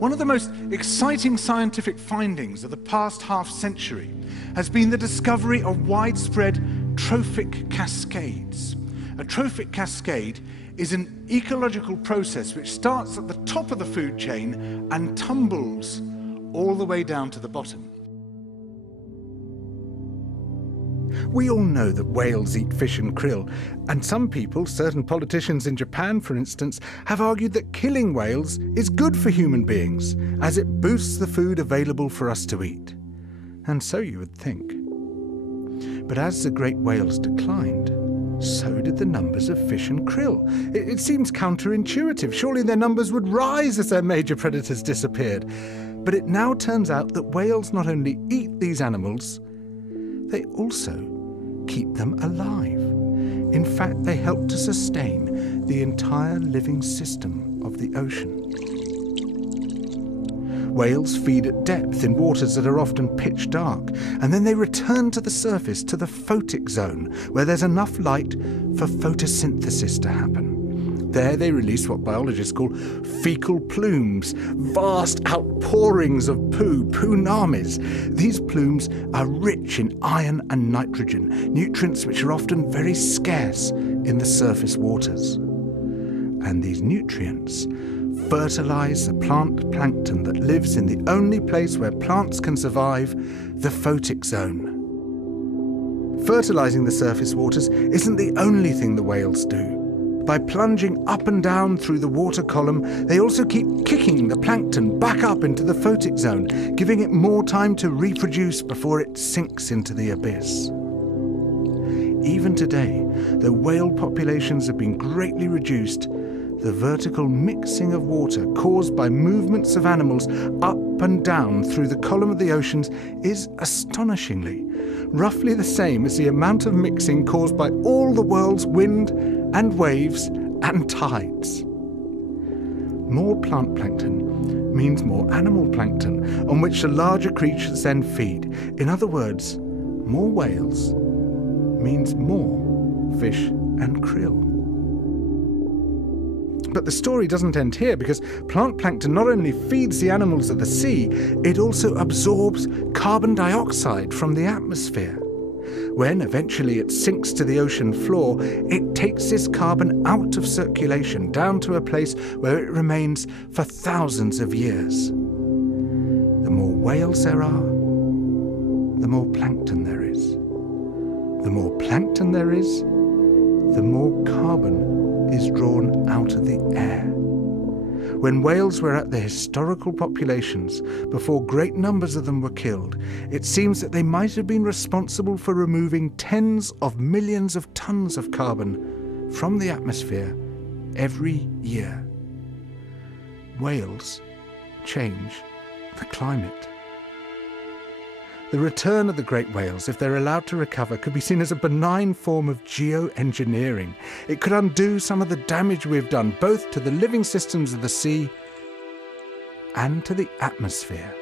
One of the most exciting scientific findings of the past half-century has been the discovery of widespread trophic cascades. A trophic cascade is an ecological process which starts at the top of the food chain and tumbles all the way down to the bottom. We all know that whales eat fish and krill, and some people, certain politicians in Japan for instance, have argued that killing whales is good for human beings, as it boosts the food available for us to eat. And so you would think. But as the great whales declined, so did the numbers of fish and krill. It seems counterintuitive. Surely their numbers would rise as their major predators disappeared. But it now turns out that whales not only eat these animals, they also keep them alive. In fact, they help to sustain the entire living system of the ocean. Whales feed at depth in waters that are often pitch dark, and then they return to the surface, to the photic zone, where there's enough light for photosynthesis to happen. There they release what biologists call fecal plumes, vast outpourings of poo, poonamis. These plumes are rich in iron and nitrogen, nutrients which are often very scarce in the surface waters. And these nutrients fertilize the plant plankton that lives in the only place where plants can survive, the photic zone. Fertilizing the surface waters isn't the only thing the whales do. By plunging up and down through the water column, they also keep kicking the plankton back up into the photic zone, giving it more time to reproduce before it sinks into the abyss. Even today, though whale populations have been greatly reduced, the vertical mixing of water caused by movements of animals up and down through the column of the oceans is astonishingly roughly the same as the amount of mixing caused by all the world's wind and waves and tides. More plant plankton means more animal plankton, on which the larger creatures then feed. In other words, more whales means more fish and krill. But the story doesn't end here, because plant plankton not only feeds the animals of the sea, it also absorbs carbon dioxide from the atmosphere. When eventually it sinks to the ocean floor, it takes this carbon out of circulation down to a place where it remains for thousands of years. The more whales there are, the more plankton there is. The more plankton there is, the more carbon is drawn out of the air. When whales were at their historical populations, before great numbers of them were killed, it seems that they might have been responsible for removing tens of millions of tons of carbon from the atmosphere every year. Whales change the climate. The return of the great whales, if they're allowed to recover, could be seen as a benign form of geoengineering. It could undo some of the damage we've done, both to the living systems of the sea and to the atmosphere.